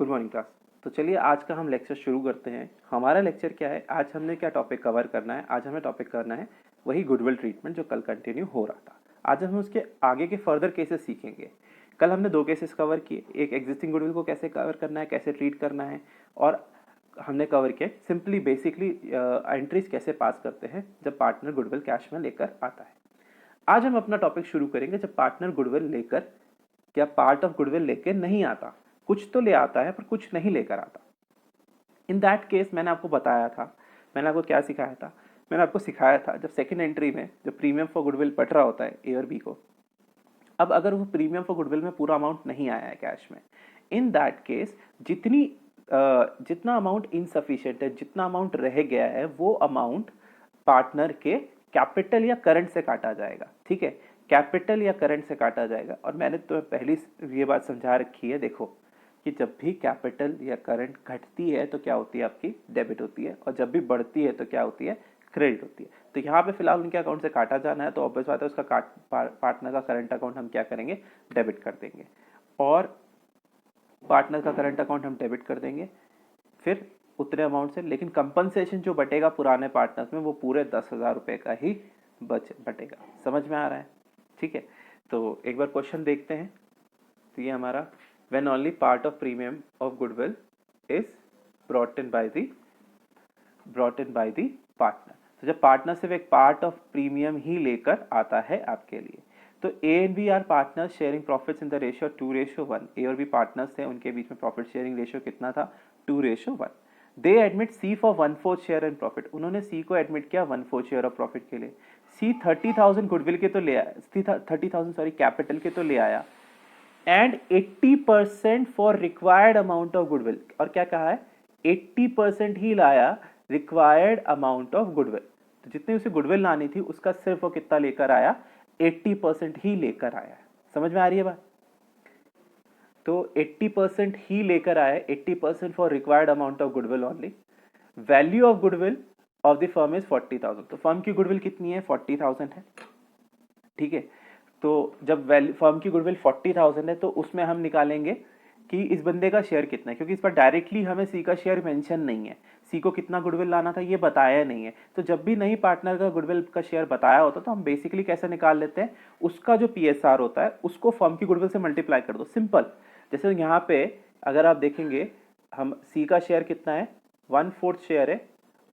Good morning class. तो चलिए आज का हम लेक्चर शुरू करते हैं। हमारा लेक्चर क्या है, आज हमने क्या टॉपिक कवर करना है? आज हमें टॉपिक करना है वही गुडविल ट्रीटमेंट जो कल कंटिन्यू हो रहा था। आज हम उसके आगे के फर्दर केसेस सीखेंगे। कल हमने 2 केसेस कवर किए, एक एग्जिस्टिंग गुडविल को कैसे कवर करना है, कैसे ट्रीट करना है, और हमने कवर किया सिंपली बेसिकली एंट्रीज कैसे पास करते हैं जब पार्टनर गुडविल कैश में लेकर आता है। आज हम अपना टॉपिक शुरू करेंगे जब पार्टनर गुडविल लेकर या पार्ट ऑफ गुडविल लेकर नहीं आता। कुछ तो ले आता है पर कुछ नहीं लेकर आता। इन दैट केस मैंने आपको बताया था, मैंने आपको क्या सिखाया था? मैंने आपको सिखाया था जब सेकेंड एंट्री में जब प्रीमियम फॉर गुडविल पट रहा होता है ए और बी को, अब अगर वो प्रीमियम फॉर गुडविल में पूरा अमाउंट नहीं आया है कैश में, इन दैट केस जितना अमाउंट इनसफिशिएंट है, जितना अमाउंट रह गया है, वो अमाउंट पार्टनर के कैपिटल या करंट से काटा जाएगा। ठीक है, कैपिटल या करंट से काटा जाएगा। और मैंने तो पहली ये बात समझा रखी है, देखो कि जब भी कैपिटल या करंट घटती है तो क्या होती है, आपकी डेबिट होती है, और जब भी बढ़ती है तो क्या होती है, क्रेडिट होती है। तो यहाँ पे फिलहाल उनके अकाउंट से काटा जाना है, तो ऑब्वियस बात है उसका पार्टनर का करंट अकाउंट हम क्या करेंगे, डेबिट कर देंगे, और पार्टनर का करंट अकाउंट हम डेबिट कर देंगे फिर उतने अमाउंट से। लेकिन कंपनसेशन जो बटेगा पुराने पार्टनर्स में वो पूरे 10,000 रुपये का ही बटेगा। समझ में आ रहा है? ठीक है, तो एक बार क्वेश्चन देखते हैं। तो ये हमारा when only part of premium of goodwill is brought in by the partner। तो जब पार्टनर सिर्फ एक पार्ट ऑफ प्रीमियम ही लेकर आता है आपके लिए, तो A and B are partners sharing profits in the ratio 2:1। A और बी पार्टनर्स थे, उनके बीच में प्रॉफिट शेयरिंग रेशियो कितना था, 2:1। They admit C for 1/4 share in profit. उन्होंने सी को एडमिट किया 1/4 शेयर ऑफ प्रॉफिट के लिए। सी 30,000 गुडविल के तो ले आया, 30,000 सॉरी कैपिटल के तो ले आया, and 80% for required amount of goodwill. और क्या कहा है, 80% ही लाया रिक्वायर्ड अमाउंट ऑफ गुडविल। तो जितनी उसे गुडविल लानी थी उसका सिर्फ वो कितना लेकर आया, 80% ही लेकर आया। समझ में आ रही है बात? तो 80% ही लेकर आया, 80% for required amount of goodwill only. Value of goodwill of the firm is 40,000। तो फर्म की गुडविल कितनी है, 40,000 है। ठीक है, तो जब फर्म की गुडविल 40,000 है तो उसमें हम निकालेंगे कि इस बंदे का शेयर कितना है, क्योंकि इस पर डायरेक्टली हमें सी का शेयर मेंशन नहीं है, सी को कितना गुडविल लाना था ये बताया नहीं है। तो जब भी नहीं पार्टनर का गुडविल का शेयर बताया होता तो हम बेसिकली कैसे निकाल लेते हैं, उसका जो पीएसआर होता है उसको फर्म की गुडविल से मल्टीप्लाई कर दो, सिंपल। जैसे यहाँ पे अगर आप देखेंगे, हम सी का शेयर कितना है, 1/4 शेयर है,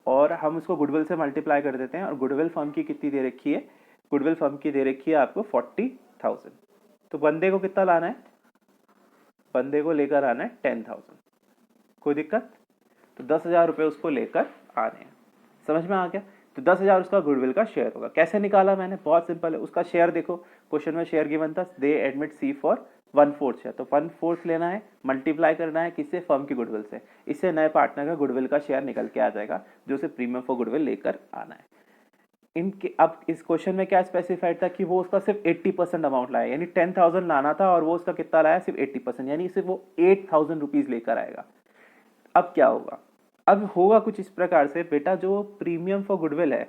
और हम उसको गुडविल से मल्टीप्लाई कर देते हैं, और गुडविल फर्म की कितनी दे रखी है, गुडविल फर्म की दे रखी है आपको 40,000। तो बंदे को कितना लाना है, बंदे को लेकर आना है 10,000। कोई दिक्कत? तो 10,000 रुपये उसको लेकर आ रहे हैं। समझ में आ गया? तो 10,000 उसका गुडविल का शेयर होगा। कैसे निकाला मैंने, बहुत सिंपल है। उसका शेयर देखो, क्वेश्चन में शेयर गिवन था, they admit C for 1/4 share. तो 1/4 लेना है, मल्टीप्लाई करना है किससे, फर्म की गुडविल से। इससे नए पार्टनर का गुडविल का शेयर निकल के आ जाएगा, जो उसे प्रीमियम फॉर गुडविल लेकर आना है। इनके अब इस क्वेश्चन में क्या स्पेसिफाइड था कि वो उसका सिर्फ 80% अमाउंट लाया, यानी 10,000 लाना था और वो उसका कितना लाया, सिर्फ 80%, यानी सिर्फ वो 8,000 रुपीज लेकर आएगा। अब क्या होगा, अब होगा कुछ इस प्रकार से, बेटा जो प्रीमियम फॉर गुडविल है,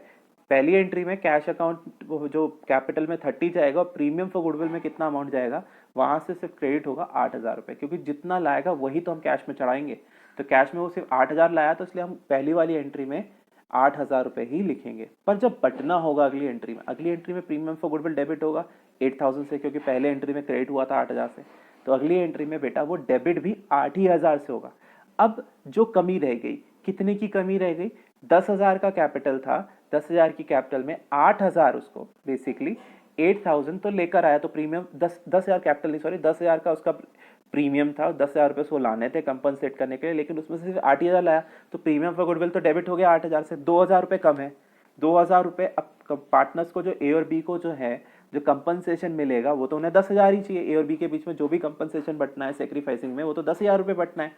पहली एंट्री में कैश अकाउंट जो कैपिटल में 30 जाएगा, और प्रीमियम फॉर गुडविल में कितना अमाउंट जाएगा, वहां से सिर्फ क्रेडिट होगा 8,000 रुपये, क्योंकि जितना लाएगा वही तो हम कैश में चढ़ाएंगे। तो कैश में वो सिर्फ 8,000 लाया, तो इसलिए हम पहली वाली एंट्री में 8,000 रुपये ही लिखेंगे। पर जब बटना होगा अगली एंट्री में प्रीमियम फॉर गुडविल डेबिट होगा 8,000 से, क्योंकि पहले एंट्री में क्रेडिट हुआ था 8,000 से। तो अगली एंट्री में बेटा वो डेबिट भी 8,000 से होगा। अब जो कमी रह गई, कितने की कमी रह गई, 10,000 का कैपिटल था, 10,000 की कैपिटल में 8,000 उसको बेसिकली 8,000 तो लेकर आया। तो प्रीमियम 10,000 कैपिटल नहीं, सॉरी 10,000 का उसका प्रीमियम था, 10,000 रुपये उसको लाने थे कंपनसेट करने के लिए, लेकिन उसमें से सिर्फ 8,000 लाया। तो प्रीमियम फॉर गुडविल तो डेबिट हो गया 8,000 से, 2,000 रुपये कम है। 2,000 रुपये अब पार्टनर्स को जो ए और बी को जो है जो कंपनसेशन मिलेगा वो तो उन्हें 10,000 ही चाहिए। ए और बी के बीच में जो भी कंपनसेशन बटना है सेक्रीफाइसिंग में, वो तो 10,000 रुपये बटना है।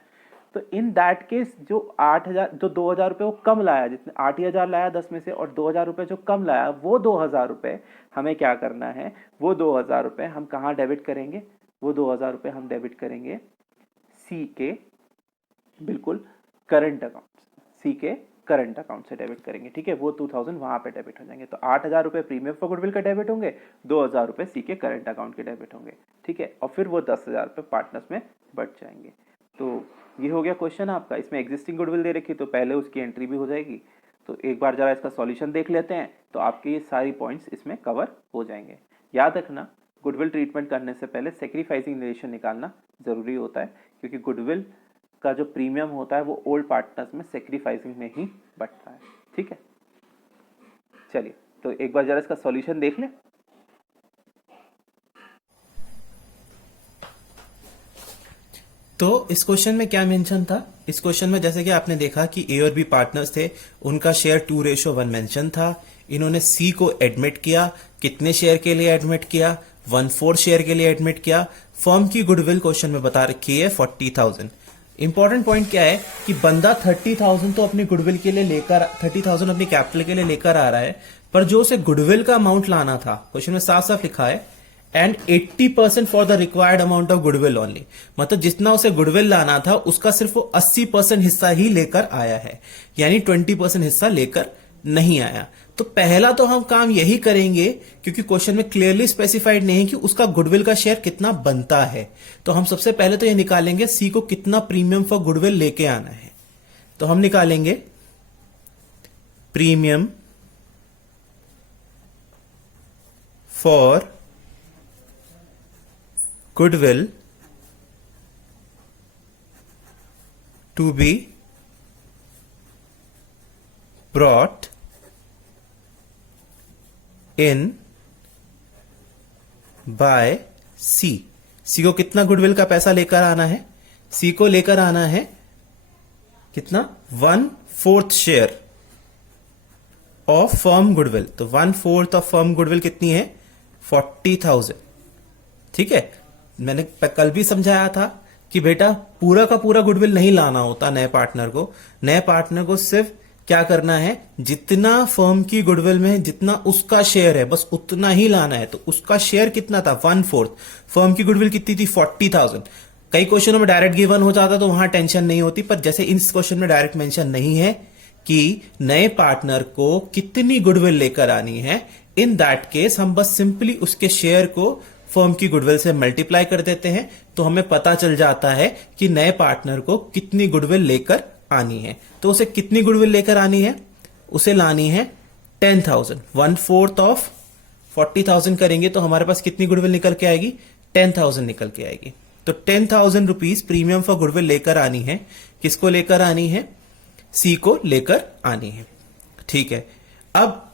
तो इन दैट केस जो 8,000 जो 2,000 रुपये वो कम लाया, जितने 8,000 लाया 10 में से, और 2,000 रुपये जो कम लाया, वो 2,000 रुपये हमें क्या करना है, वो 2,000 रुपये हम कहाँ डेबिट करेंगे, वो 2,000 रुपये हम डेबिट करेंगे सी के बिल्कुल करंट अकाउंट, सी के करंट अकाउंट से डेबिट करेंगे। ठीक है, वो 2,000 वहां पे डेबिट हो जाएंगे। तो 8,000 रुपये प्रीमियम फॉर गुडविल का डेबिट होंगे, 2,000 रुपये सी के करंट अकाउंट के डेबिट होंगे। ठीक है, और फिर वो 10,000 रुपये पार्टनर्स में बट जाएंगे। तो ये हो गया क्वेश्चन आपका। इसमें एग्जिस्टिंग गुडविल दे रखी तो पहले उसकी एंट्री भी हो जाएगी। तो एक बार जरा इसका सॉल्यूशन देख लेते हैं तो आपके ये सारी पॉइंट्स इसमें कवर हो जाएंगे। याद रखना, गुडविल ट्रीटमेंट करने से पहले सेक्रीफाइसिंग रिलेशन निकालना ज़रूरी होता है, क्योंकि गुडविल का जो प्रीमियम होता है वो ओल्ड पार्टनर्स में सेक्रीफाइसिंग में ही बटता है। ठीक है, चलिए तो एक बार जरा इसका सॉल्यूशन देख लें। तो इस क्वेश्चन में क्या मेंशन था? इस क्वेश्चन में जैसे कि आपने देखा कि ए और बी पार्टनर्स थे, उनका शेयर 2:1 मेंशन था। इन्होंने सी को एडमिट किया। कितने शेयर के लिए एडमिट किया? 1/4 शेयर के लिए एडमिट किया। फर्म की गुडविल क्वेश्चन में बता रखी है 40,000। इंपॉर्टेंट पॉइंट क्या है कि बंदा 30,000 तो अपनी गुडविल के लिए लेकर 30,000 अपनी कैपिटल के लिए लेकर आ रहा है, पर जो उसे गुडविल का अमाउंट लाना था, क्वेश्चन में साफ साफ लिखा है and 80% for the required amount of goodwill only. मतलब जितना उसे गुडविल लाना था उसका सिर्फ वो 80% हिस्सा ही लेकर आया है, यानी 20% हिस्सा लेकर नहीं आया। तो पहला तो हम काम यही करेंगे, क्योंकि क्वेश्चन में क्लियरली स्पेसिफाइड नहीं है कि उसका गुडविल का शेयर कितना बनता है। तो हम सबसे पहले तो ये निकालेंगे सी को कितना प्रीमियम फॉर गुडविल लेके आना है। तो हम निकालेंगे premium for goodwill to be brought in by C। सी को कितना गुडविल का पैसा लेकर आना है? सी को लेकर आना है कितना? 1/4 शेयर ऑफ फर्म गुडविल। तो 1/4 ऑफ फर्म गुडविल कितनी है? 40,000। ठीक है, मैंने कल भी समझाया था कि बेटा पूरा का पूरा गुडविल नहीं लाना होता नए पार्टनर को। नए पार्टनर को सिर्फ क्या करना है, जितना फर्म की गुडविल में जितना उसका शेयर है बस उतना ही लाना है। तो उसका शेयर कितना था? 1/4। फर्म की गुडविल कितनी थी? 40,000। कई क्वेश्चनों में डायरेक्ट गिवन हो जाता तो वहां टेंशन नहीं होती, पर जैसे इस क्वेश्चन में डायरेक्ट मेंशन नहीं है कि नए पार्टनर को कितनी गुडविल लेकर आनी है, इन दैट केस हम बस सिंपली उसके शेयर को फर्म की गुडविल से मल्टीप्लाई कर देते हैं, तो हमें पता चल जाता है कि नए पार्टनर को कितनी गुडविल लेकर आनी है। तो उसे कितनी गुडविल लेकर आनी है? उसे लानी है 10,000। 1/4 ऑफ 40,000 करेंगे तो हमारे पास कितनी गुडविल निकल के आएगी? 10,000 निकल के आएगी। तो 10,000 रुपीज प्रीमियम फॉर गुडविल लेकर आनी है। किसको लेकर आनी है? सी को लेकर आनी है। ठीक है, अब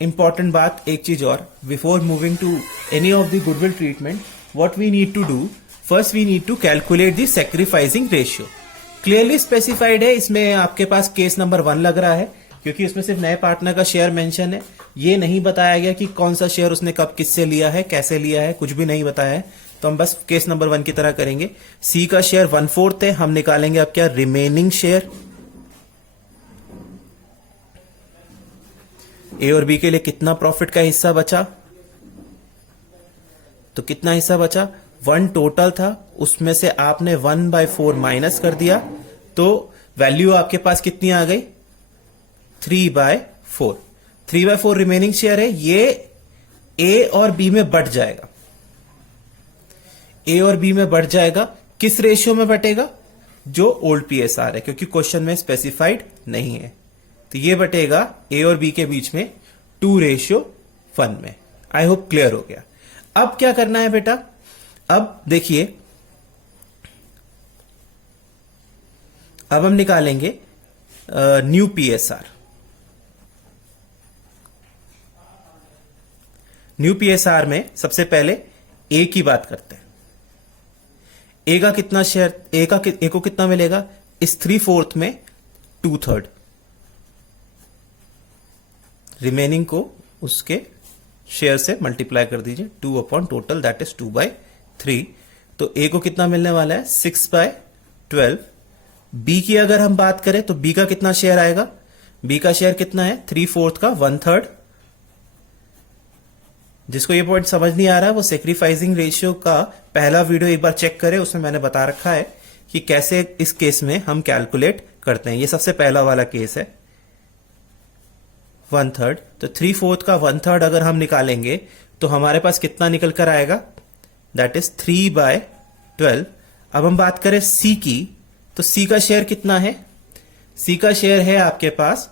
इंपॉर्टेंट बात एक चीज और, before moving to any of the goodwill treatment, what we need to do, first we need to calculate the sacrificing ratio. Clearly specified है, इसमें आपके पास केस नंबर 1 लग रहा है, क्योंकि उसमें सिर्फ नए पार्टनर का शेयर मेंशन है। ये नहीं बताया गया कि कौन सा शेयर उसने कब किससे लिया है, कैसे लिया है, कुछ भी नहीं बताया है। तो हम बस केस नंबर 1 की तरह करेंगे। सी का शेयर 1/4 है, हम निकालेंगे अब क्या? Remaining share. ए और बी के लिए कितना प्रॉफिट का हिस्सा बचा? तो कितना हिस्सा बचा? 1 टोटल था, उसमें से आपने 1/4 माइनस कर दिया, तो वैल्यू आपके पास कितनी आ गई? 3/4। 3/4 रिमेनिंग शेयर है, ये ए और बी में बढ़ जाएगा। ए और बी में बढ़ जाएगा। किस रेशियो में बटेगा? जो ओल्ड पीएसआर है, क्योंकि क्वेश्चन में स्पेसिफाइड नहीं है। तो ये बटेगा ए और बी के बीच में 2:1 में। आई होप क्लियर हो गया। अब क्या करना है बेटा? अब देखिए, अब हम निकालेंगे न्यू पीएसआर। न्यू पीएसआर में सबसे पहले ए की बात करते हैं। ए का कितना शेयर, ए को कितना मिलेगा? इस 3/4 में 2/3। रिमेनिंग को उसके शेयर से मल्टीप्लाई कर दीजिए, 2 अपॉन टोटल, दैट इज 2/3। तो ए को कितना मिलने वाला है? 6/12। बी की अगर हम बात करें तो बी का कितना शेयर आएगा? बी का शेयर कितना है? 3/4 का 1/3। जिसको ये पॉइंट समझ नहीं आ रहा है वो सेक्रीफाइसिंग रेशियो का पहला वीडियो एक बार चेक करें, उसमें मैंने बता रखा है कि कैसे इस केस में हम कैलकुलेट करते हैं। ये सबसे पहला वाला केस है, 1/3। तो 3/4 का 1/3 अगर हम निकालेंगे तो हमारे पास कितना निकल कर आएगा? That is 3/12। अब हम बात करें सी की, तो सी का शेयर कितना है? सी का शेयर है आपके पास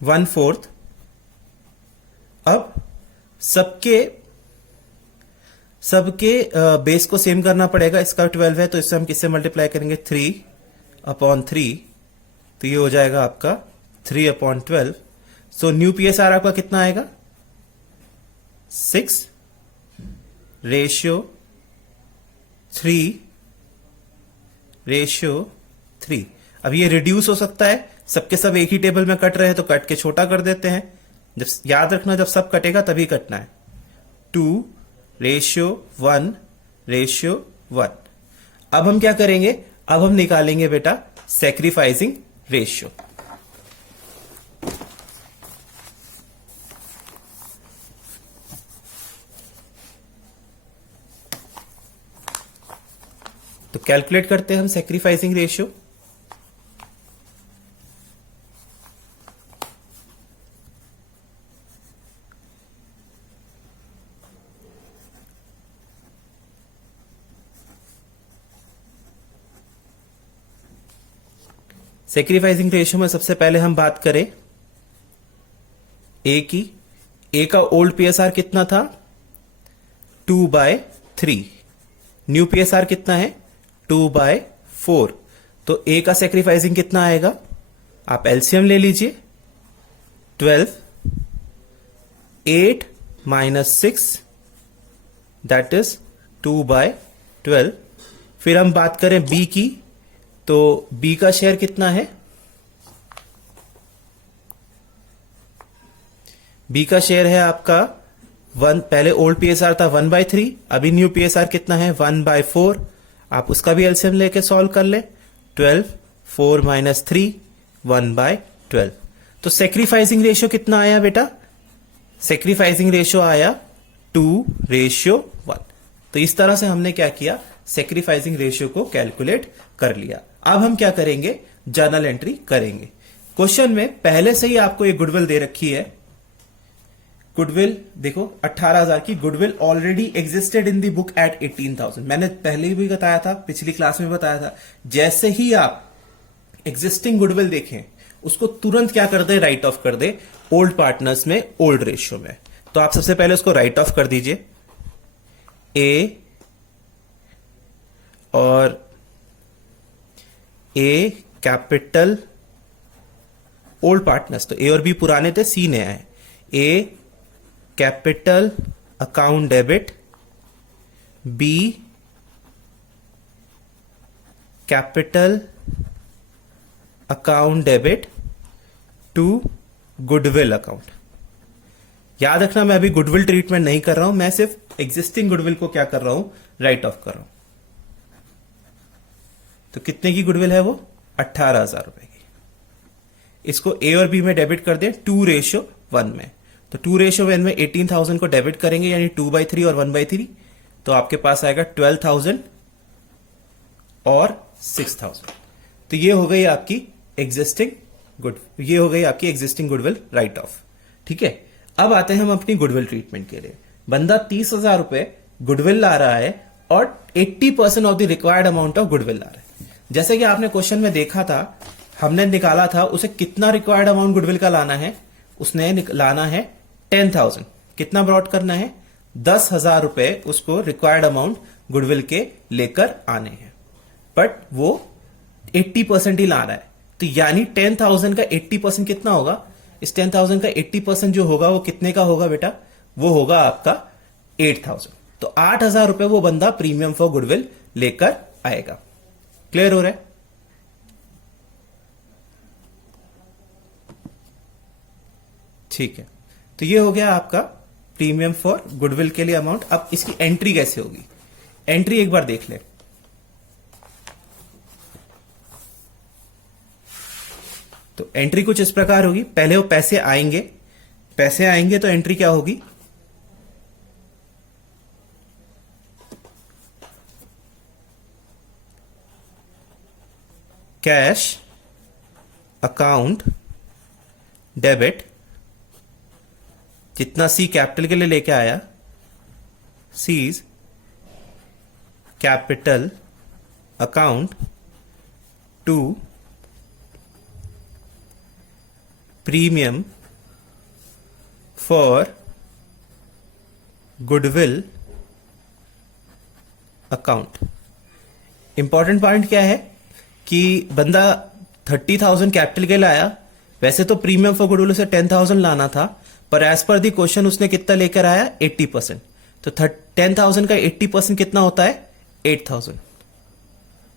1/4। अब सबके बेस को सेम करना पड़ेगा। इसका 12 है तो इससे हम किससे मल्टीप्लाई करेंगे? 3/3। तो ये हो जाएगा आपका 3/12। सो न्यू पीएसआर आपका कितना आएगा? 6:3:3। अब ये रिड्यूस हो सकता है, सबके सब एक ही टेबल में कट रहे हैं तो कट के छोटा कर देते हैं। जब याद रखना, जब सब कटेगा तभी कटना है। 2:1:1। अब हम क्या करेंगे? अब हम निकालेंगे बेटा सैक्रिफाइसिंग रेशियो। तो कैलकुलेट करते हैं हम सैक्रिफाइसिंग रेशियो। सैक्रिफाइसिंग रेशियो में सबसे पहले हम बात करें ए की। ए का ओल्ड पीएसआर कितना था? 2/3। न्यू पीएसआर कितना है? 2/4। तो ए का सैक्रिफाइसिंग कितना आएगा? आप एलसीएम ले लीजिए। 12, 8 - 6 दैट इज 2/12। फिर हम बात करें बी की, तो बी का शेयर कितना है? बी का शेयर है आपका 1। पहले ओल्ड पीएसआर था 1/3, अभी न्यू पीएसआर कितना है? 1/4। आप उसका भी एलसीएम लेके सॉल्व कर ले। 12, 4 - 3, 1/12। तो सैक्रिफाइसिंग रेशियो कितना आया बेटा? सैक्रिफाइसिंग रेशियो आया 2:1। तो इस तरह से हमने क्या किया? सैक्रिफाइसिंग रेशियो को कैलकुलेट कर लिया। अब हम क्या करेंगे? जर्नल एंट्री करेंगे। क्वेश्चन में पहले से ही आपको एक गुडविल दे रखी है। गुडविल देखो 18,000 की goodwill already existed in the book at 18,000। मैंने पहले भी बताया था, पिछली क्लास में बताया था, जैसे ही आप एग्जिस्टिंग गुडविल देखें उसको तुरंत क्या कर दे? राइट ऑफ कर दे ओल्ड पार्टनर्स में, ओल्ड रेशियो में। तो आप सबसे पहले उसको राइट ऑफ कर दीजिए। ए और ए कैपिटल ओल्ड पार्टनर्स, तो ए और बी पुराने थे, सी नया है। A capital account debit, B capital account debit to goodwill account. याद रखना, मैं अभी गुडविल ट्रीटमेंट नहीं कर रहा हूं, मैं सिर्फ एग्जिस्टिंग गुडविल को क्या कर रहा हूं? राइट ऑफ कर रहा हूं। तो कितने की गुडविल है वो? 18,000 रुपए की। इसको ए और बी में डेबिट कर दें 2:1 में। तो 2:1 में 18,000 को डेबिट करेंगे, यानी 2/3 और 1/3। तो आपके पास आएगा 12,000 और 6,000। तो ये हो गई आपकी एग्जिस्टिंग गुडविल राइट ऑफ। ठीक है, अब आते हैं हम अपनी गुडविल ट्रीटमेंट के लिए। बंदा 30,000 रुपए गुडविल ला रहा है और 80% of the required amount of goodwill ला रहा है। जैसे कि आपने क्वेश्चन में देखा था, हमने निकाला था उसे कितना रिक्वायर्ड अमाउंट गुडविल का लाना है। उसने लाना है 10,000। कितना ब्रॉड करना है? 10,000 रुपए उसको रिक्वायर्ड अमाउंट गुडविल के लेकर आने हैं, बट वो 80% ही ला रहा है। तो यानी 10,000 का 80% कितना होगा? इस 10,000 का 80% जो होगा वो कितने का होगा बेटा? वो होगा आपका 8,000। तो 8,000 रुपए वो बंदा प्रीमियम फॉर गुडविल लेकर आएगा। क्लियर हो रहा है? ठीक है, तो ये हो गया आपका प्रीमियम फॉर गुडविल के लिए अमाउंट। अब इसकी एंट्री कैसे होगी? एंट्री एक बार देख ले। तो एंट्री कुछ इस प्रकार होगी। पहले वो पैसे आएंगे तो एंट्री क्या होगी? कैश अकाउंट डेबिट, जितना सी कैपिटल के लिए लेके आया, C's capital account to premium for goodwill account. Important point क्या है कि बंदा 30,000 कैपिटल के लाया, वैसे तो प्रीमियम फॉर गुडविल से 10,000 लाना था, पर एज पर दी क्वेश्चन उसने कितना लेकर आया 80%। तो 10,000 का 80% कितना होता है 8,000।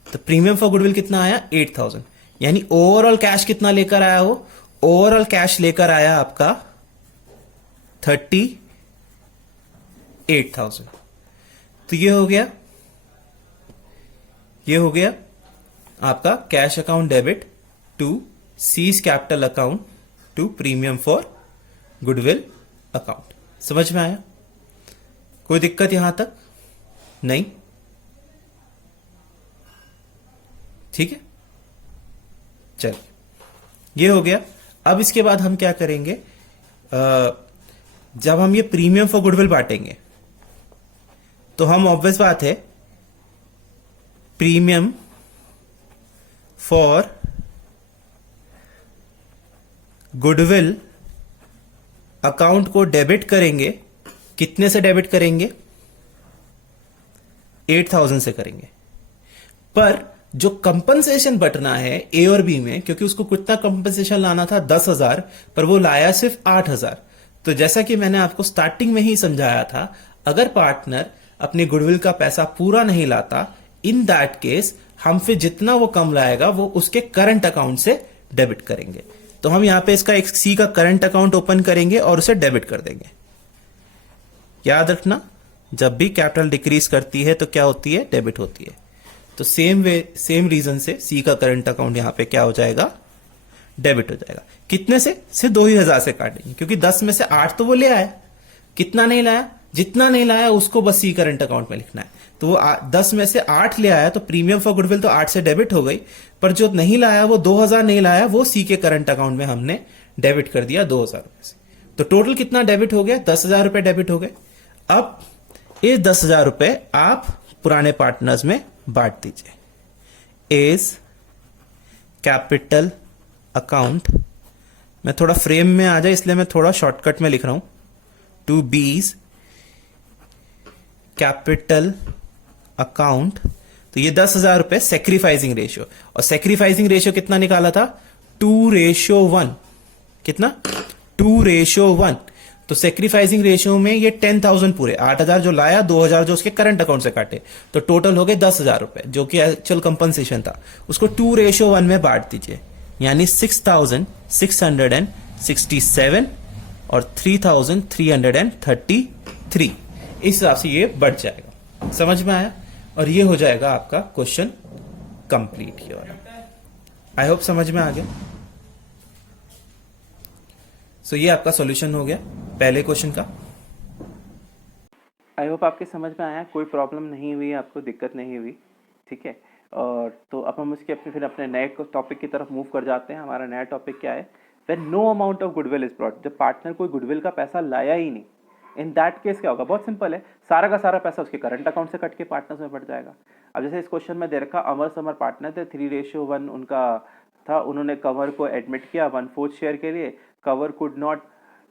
तो प्रीमियम फॉर गुडविल कितना आया 8,000, यानी ओवरऑल कैश कितना लेकर आया वो, ओवरऑल कैश लेकर आया आपका 38,000। तो ये हो गया आपका cash account debit to C's capital account to premium for goodwill account. समझ में आया? कोई दिक्कत यहां तक नहीं? ठीक है, चल ये हो गया। अब इसके बाद हम क्या करेंगे, जब हम ये प्रीमियम फॉर गुडविल बांटेंगे तो हम ऑब्वियस बात है प्रीमियम फॉर गुडविल अकाउंट को डेबिट करेंगे। कितने से डेबिट करेंगे? 8,000 से करेंगे। पर जो कंपनसेशन बटना है ए और बी में, क्योंकि उसको कितना कंपनसेशन लाना था 10,000, पर वो लाया सिर्फ 8,000। तो जैसा कि मैंने आपको स्टार्टिंग में ही समझाया था, अगर पार्टनर अपने गुडविल का पैसा पूरा नहीं लाता, इन दैट केस हम फिर जितना वो कम लाएगा वो उसके करंट अकाउंट से डेबिट करेंगे। तो हम यहां पे इसका एक सी का करंट अकाउंट ओपन करेंगे और उसे डेबिट कर देंगे। याद रखना, जब भी कैपिटल डिक्रीज करती है तो क्या होती है? डेबिट होती है। तो सेम रीजन से सी का करंट अकाउंट यहां पे क्या हो जाएगा? डेबिट हो जाएगा। कितने से? सिर्फ 2,000 से काटेंगे, क्योंकि 10 में से 8 तो वो ले आया। कितना नहीं लाया? जितना नहीं लाया उसको बस सी करंट अकाउंट में लिखना है। तो वो 10 में से 8 ले आया, तो प्रीमियम फॉर गुडविल तो 8 से डेबिट हो गई, पर जो नहीं लाया वो 2,000 नहीं लाया, वो सी के करंट अकाउंट में हमने डेबिट कर दिया 2,000 रुपए से। तो टोटल कितना डेबिट हो गया? 10,000 रुपए डेबिट हो गए। अब ये 10,000 रुपए आप पुराने पार्टनर्स में बांट दीजिए। एज कैपिटल अकाउंट, मैं थोड़ा फ्रेम में आ जाए इसलिए मैं थोड़ा शॉर्टकट में लिख रहा हूं, टू बीज कैपिटल अकाउंट। तो ये 10,000 रुपए सेक्रीफाइसिंग रेशियो, और सेक्रीफाइसिंग रेशियो कितना निकाला था? 2:1। कितना? 2:1। तो सेक्रीफाइसिंग रेशियो में ये 10,000 पूरे, 8,000 जो लाया, 2,000 जो उसके करंट अकाउंट से काटे, तो टोटल हो गए 10,000 रुपए, जो कि एक्चुअल कंपनसेशन था। उसको 2:1 में बांट दीजिए, यानी 6,667 और 3,333। इस हिसाब से ये बढ़ जाएगा। समझ में आया? और ये हो जाएगा आपका question complete here. I hope समझ में आ गया। सो ये आपका सॉल्यूशन हो गया पहले क्वेश्चन का। आई होप आपके समझ में आया, कोई प्रॉब्लम नहीं हुई, आपको दिक्कत नहीं हुई। ठीक है, और तो अब हम उसके अपने नए टॉपिक की तरफ मूव कर जाते हैं। हमारा नया टॉपिक क्या है? When no amount of goodwill is brought. जब पार्टनर कोई गुडविल का पैसा लाया ही नहीं, इन दैट केस क्या होगा? बहुत सिंपल है, सारा का सारा पैसा उसके करंट अकाउंट से कट के पार्टनर्स में बढ़ जाएगा। अब जैसे इस क्वेश्चन में दे रखा, अमर समर पार्टनर थे, 3:1 उनका था। उन्होंने कवर को एडमिट किया 1/4 शेयर के लिए। Cover could not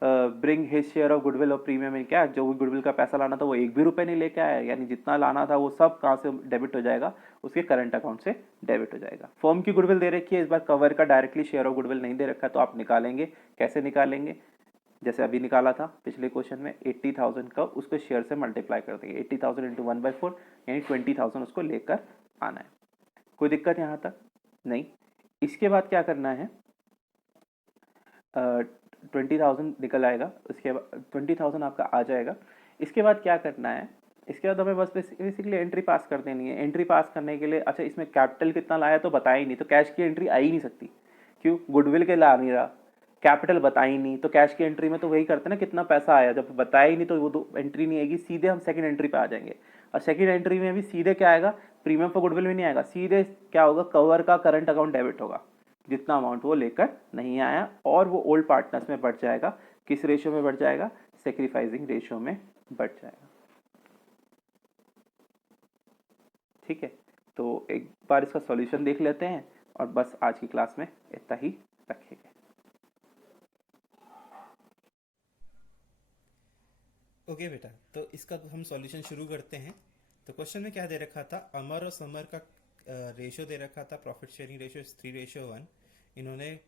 bring his share of goodwill और प्रीमियम इन कैश। जो गुडविल का पैसा लाना था वो एक भी रुपए नहीं लेके आया, यानी जितना लाना था वो सब कहाँ से डेबिट हो जाएगा? उसके करंट अकाउंट से डेबिट हो जाएगा। फर्म की गुडविल दे रखी है, इस बार कवर का डायरेक्टली शेयर ऑफ गुडविल नहीं दे रखा, तो आप निकालेंगे। कैसे निकालेंगे? जैसे अभी निकाला था पिछले क्वेश्चन में, 80,000 का उसको शेयर से मल्टीप्लाई कर देंगे। 80,000 इंटू 1/4 यानी 20,000 उसको लेकर आना है। कोई दिक्कत यहाँ तक नहीं? इसके बाद क्या करना है? 20,000 निकल आएगा, उसके बाद 20,000 आपका आ जाएगा। इसके बाद क्या करना है? इसके बाद हमें बस बेसिकली एंट्री पास कर देनी है। एंट्री पास करने के लिए, अच्छा इसमें कैपिटल कितना लाया तो बताया ही नहीं, तो कैश की एंट्री आ ही नहीं सकती। क्यों? गुडविल के ला नहीं रहा, कैपिटल बताया ही नहीं, तो कैश की एंट्री में तो वही करते ना, कितना पैसा आया। जब बताया ही नहीं तो वो तो एंट्री नहीं आएगी, सीधे हम सेकंड एंट्री पे आ जाएंगे। और सेकंड एंट्री में भी सीधे क्या आएगा? प्रीमियम फॉर गुडविल भी नहीं आएगा, सीधे क्या होगा? कवर का करंट अकाउंट डेबिट होगा, जितना अमाउंट वो लेकर नहीं आया, और वो ओल्ड पार्टनर्स में बढ़ जाएगा। किस रेशियो में बढ़ जाएगा? सेक्रीफाइसिंग रेशियो में बढ़ जाएगा। ठीक है, तो एक बार इसका सॉल्यूशन देख लेते हैं और बस आज की क्लास में इतना ही रखेंगे। ओके बेटा, तो इसका हम सॉल्यूशन शुरू करते हैं। तो क्वेश्चन में क्या दे रखा था, अमर और समर का रेशियो दे रखा था, प्रॉफिट शेयरिंग रेशियो 3:1। इन्होंने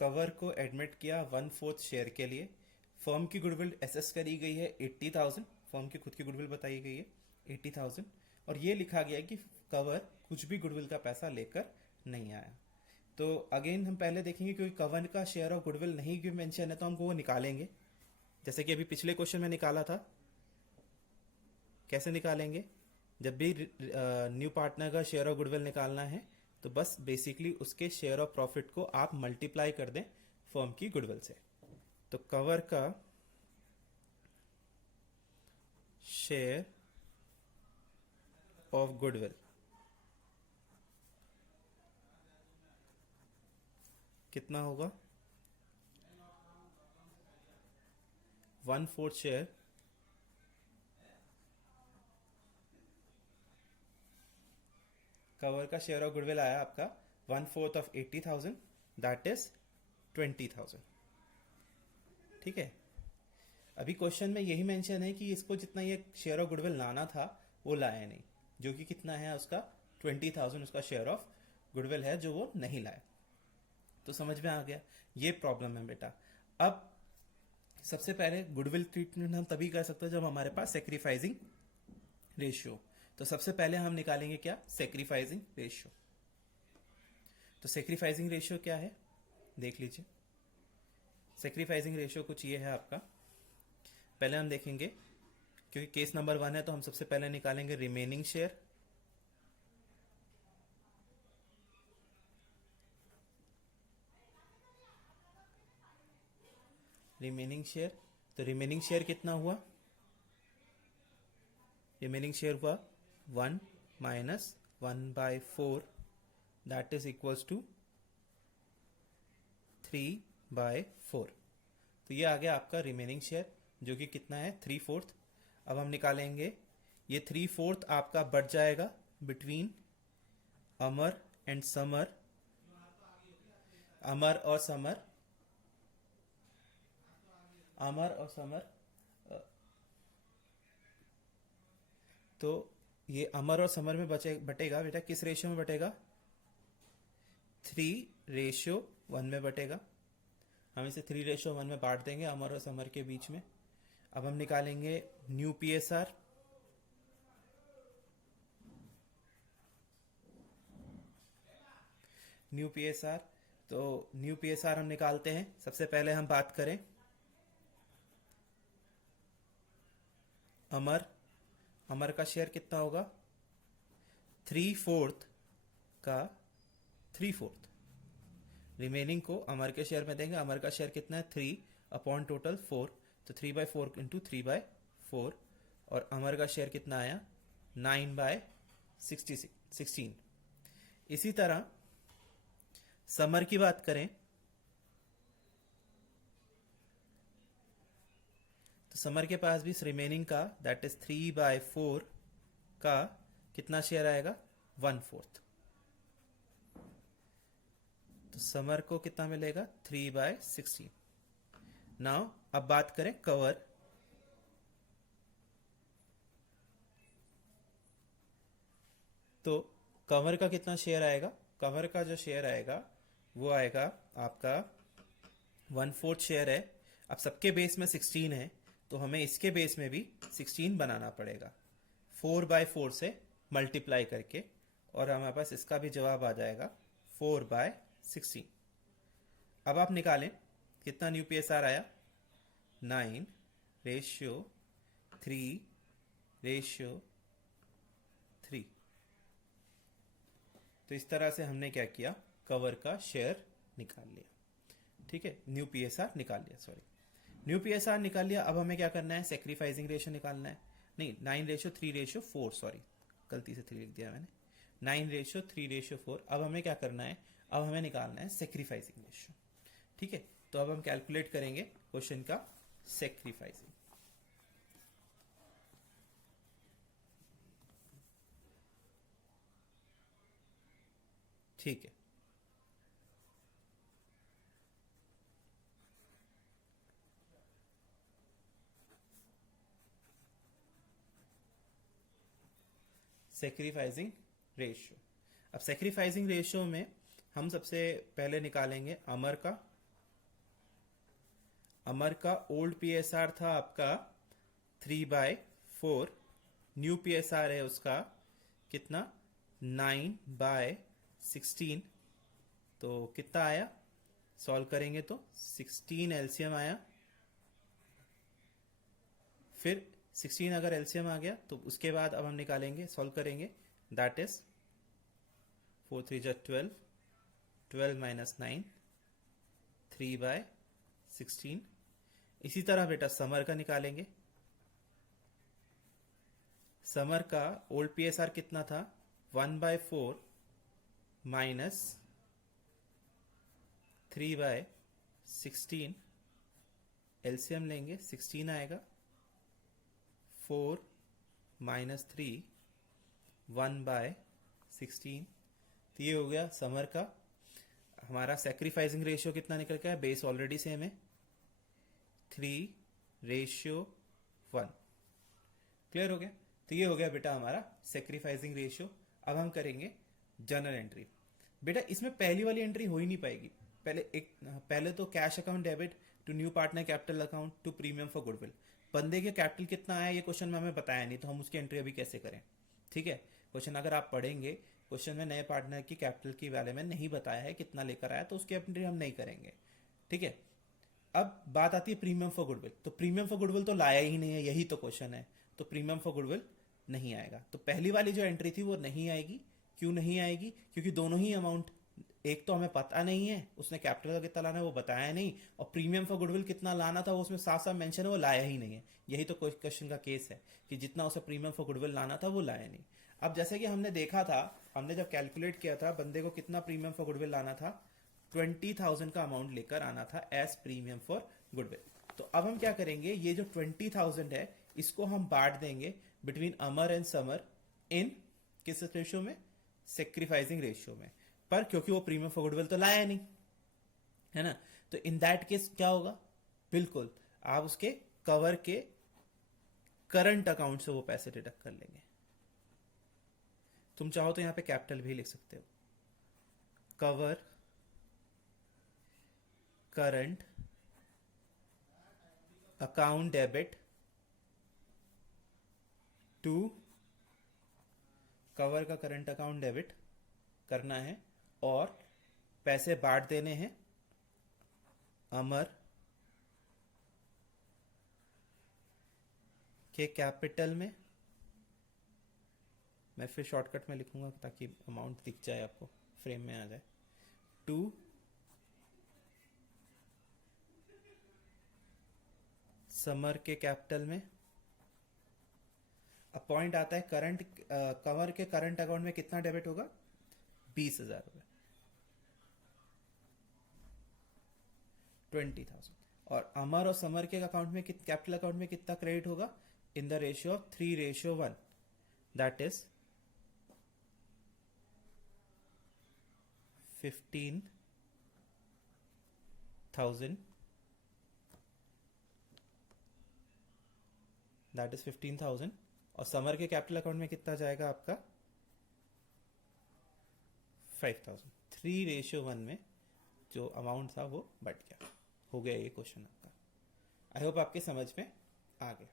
कवर को एडमिट किया 1/4 शेयर के लिए। फर्म की गुडविल एसेस करी गई है 80,000, फर्म की खुद की गुडविल बताई गई है 80,000, और ये लिखा गया है कि कवर कुछ भी गुडविल का पैसा लेकर नहीं आया। तो अगेन हम पहले देखेंगे, क्योंकि कवर का शेयर ऑफ गुडविल नहीं क्यों मेंशन है, तो हमको वो निकालेंगे, जैसे कि अभी पिछले क्वेश्चन में निकाला था। कैसे निकालेंगे, जब भी न्यू पार्टनर का शेयर ऑफ गुडविल निकालना है तो बस बेसिकली उसके शेयर ऑफ प्रॉफिट को आप मल्टीप्लाई कर दें फर्म की गुडविल से। तो कवर का शेयर ऑफ गुडविल कितना होगा, 1/4 शेयर कवर का शेयर ऑफ गुडविल आया आपका 1/4 ऑफ 80,000, दैट इज 20,000। ठीक है, अभी क्वेश्चन में यही मेंशन है कि इसको जितना ये शेयर ऑफ गुडविल लाना था वो लाया नहीं, जो कि कितना है उसका 20,000 उसका शेयर ऑफ गुडविल है जो वो नहीं लाया। तो समझ में आ गया, ये प्रॉब्लम है बेटा। अब सबसे पहले गुडविल ट्रीटमेंट हम तभी कर सकते हैं जब हमारे पास सेक्रीफाइसिंग रेशियो। तो सबसे पहले हम निकालेंगे क्या, सेक्रीफाइसिंग रेशियो। तो सेक्रीफाइसिंग रेशियो क्या है देख लीजिए। सेक्रीफाइसिंग रेशियो कुछ ये है आपका। पहले हम देखेंगे, क्योंकि केस नंबर 1 है तो हम सबसे पहले निकालेंगे रिमेनिंग शेयर। रिमेनिंग शेयर, तो रिमेनिंग शेयर कितना हुआ, रिमेनिंग शेयर हुआ 1 minus 1/4, that is equals to 3/4। तो ये आ गया आपका रिमेनिंग शेयर, जो कि कितना है 3/4। अब हम निकालेंगे, ये 3/4 आपका बढ़ जाएगा बिटवीन अमर एंड समर, अमर और समर, अमर और समर। तो ये अमर और समर में बटेगा बेटा, किस रेशियो में बटेगा, 3:1 में बटेगा। हम इसे 3:1 में बांट देंगे अमर और समर के बीच में। अब हम निकालेंगे न्यू पीएसआर। न्यू पीएसआर, तो न्यू पीएसआर हम निकालते हैं। सबसे पहले हम बात करें अमर, अमर का शेयर कितना होगा, 3/4 का 3/4। रिमेनिंग को अमर के शेयर में देंगे, अमर का शेयर कितना है 3 अपॉन टोटल 4, तो 3/4 इंटू 3/4, और अमर का शेयर कितना आया 9/16। इसी तरह समर की बात करें तो समर के पास भी इस रिमेनिंग का दैट इज 3/4 का कितना शेयर आएगा 1/4। तो समर को कितना मिलेगा 3/16। नाउ अब बात करें कवर। तो कवर का कितना शेयर आएगा, कवर का जो शेयर आएगा वो आएगा आपका 1/4 शेयर है। अब सबके बेस में 16 है तो हमें इसके बेस में भी 16 बनाना पड़ेगा 4/4 से मल्टीप्लाई करके, और हमारे पास इसका भी जवाब आ जाएगा 4/16। अब आप निकालें कितना न्यू पीएसआर आया 9:3:3। तो इस तरह से हमने क्या किया, कवर का शेयर निकाल लिया। ठीक है, न्यू पीएसआर निकाल लिया, सॉरी न्यू पीएसआर निकाल लिया। अब हमें क्या करना है, सेक्रीफाइसिंग रेशियो निकालना है। नहीं, 9:3:4, सॉरी गलती से 3 लिख दिया मैंने, 9:3:4। अब हमें क्या करना है, अब हमें निकालना है सेक्रीफाइसिंग रेशियो। ठीक है, तो अब हम कैलकुलेट करेंगे क्वेश्चन का सेक्रीफाइसिंग। ठीक है। Sacrificing ratio. अब सेक्रीफाइसिंग रेशियो में हम सबसे पहले निकालेंगे अमर का ओल्ड पीएसआर था आपका 3/4, न्यू पीएसआर है उसका कितना 9/16। तो कितना आया, सॉल्व करेंगे तो 16 एलसीएम आया। फिर 16 अगर एलसीएम आ गया तो उसके बाद अब हम निकालेंगे, सॉल्व करेंगे, दैट इज 4 3 12, 12 माइनस 9, 3/16। इसी तरह बेटा समर का निकालेंगे। समर का ओल्ड पीएसआर कितना था 1/4 माइनस 3/16, एलसीएम लेंगे 16 आएगा, 4 माइनस 3, 1/16। तो ये हो गया समर का। हमारा सेक्रीफाइसिंग रेशियो कितना निकल गया, बेस ऑलरेडी सेम है 3:1। क्लियर हो गया। तो ये हो गया बेटा हमारा सेक्रीफाइसिंग रेशियो। अब हम करेंगे जर्नल एंट्री। बेटा इसमें पहली वाली एंट्री हो ही नहीं पाएगी। पहले तो cash account debit to new partner capital account to premium for goodwill. बंदे के कैपिटल कितना आया ये क्वेश्चन में हमें बताया नहीं, तो हम उसकी एंट्री अभी कैसे करें। ठीक है, क्वेश्चन अगर आप पढ़ेंगे, क्वेश्चन में नए पार्टनर की कैपिटल के बारे में नहीं बताया है कितना लेकर आया, तो उसकी एंट्री हम नहीं करेंगे। ठीक है, अब बात आती है प्रीमियम फॉर गुडविल। तो प्रीमियम फॉर गुडविल तो लाया ही नहीं है, यही तो क्वेश्चन है। तो प्रीमियम फॉर गुडविल नहीं आएगा। तो पहली वाली जो एंट्री थी वो नहीं आएगी। क्यों नहीं आएगी, क्योंकि दोनों ही अमाउंट, एक तो हमें पता नहीं है उसने कैपिटल का कितना लाना है वो बताया नहीं, और प्रीमियम फॉर गुडविल कितना लाना था वो उसमें साफ साफ मेंशन है, वो लाया ही नहीं है। यही तो क्वेश्चन का केस है कि जितना उसे प्रीमियम फॉर गुडविल लाना था वो लाया नहीं। अब जैसे कि हमने देखा था, हमने जब कैलकुलेट किया था बंदे को कितना प्रीमियम फॉर गुडविल लाना था, 20,000 का अमाउंट लेकर आना था एज प्रीमियम फॉर गुडविल। तो अब हम क्या करेंगे, ये जो 20,000 है इसको हम बांट देंगे between Amar and summer in किस रेशियो में, सेक्रीफाइसिंग रेशियो में। पर क्योंकि वो प्रीमियम फॉर गुडविल तो लाया नहीं है ना, तो इन दैट केस क्या होगा, बिल्कुल आप उसके कवर के करंट अकाउंट से वो पैसे डिडक्ट कर लेंगे। तुम चाहो तो यहां पे कैपिटल भी लिख सकते हो, cover current account debit to, cover का करंट अकाउंट डेबिट करना है और पैसे बांट देने हैं अमर के कैपिटल में। मैं फिर शॉर्टकट में लिखूंगा ताकि अमाउंट दिख जाए आपको, फ्रेम में आ जाए। टू समर के कैपिटल में। अब पॉइंट आता है करंट, कवर के करंट अकाउंट में कितना डेबिट होगा, 20,000 रुपए, 20,000। और अमर और समर के अकाउंट में, कैपिटल अकाउंट में कितना क्रेडिट होगा, इन the ratio of 3:1, that is 15,000, that is 15,000। और समर के कैपिटल अकाउंट में कितना जाएगा आपका 5,000। 3:1 में जो अमाउंट था वो बढ़ गया। हो गया ये क्वेश्चन आपका। आई होप आपके समझ में आ गया।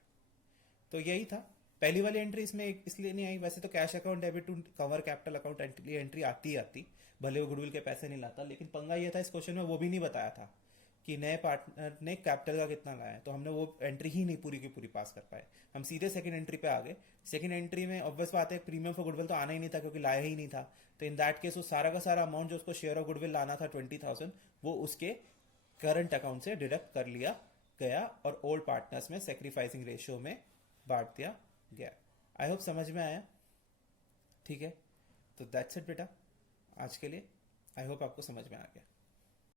तो यही था, पहली वाली एंट्री इसमें इसलिए नहीं आई। वैसे तो cash account debit to cover capital account entry आती आती, भले वो गुडविल के पैसे नहीं लाता, लेकिन पंगा ये था इस क्वेश्चन में वो भी नहीं बताया था कि नए पार्टनर ने कैपिटल का कितना लाया है, तो हमने वो एंट्री ही नहीं पूरी की पूरी पास कर पाए। हम सीधे सेकंड एंट्री पे आ गए। सेकंड एंट्री में ऑब्वियस बात है प्रीमियम फॉर गुडविल तो आना ही नहीं था क्योंकि लाया ही नहीं था। तो इन दैट केस वो सारा का सारा अमाउंट जो उसको शेयर ऑफ गुडविल लाना था 20,000, वो उसके करंट अकाउंट से डिडक्ट कर लिया गया और ओल्ड पार्टनर्स में सेक्रीफाइसिंग रेशियो में बांट दिया गया। आई होप समझ में आया। ठीक है, तो दैट्स इट बेटा आज के लिए। आई होप आपको समझ में आ गया।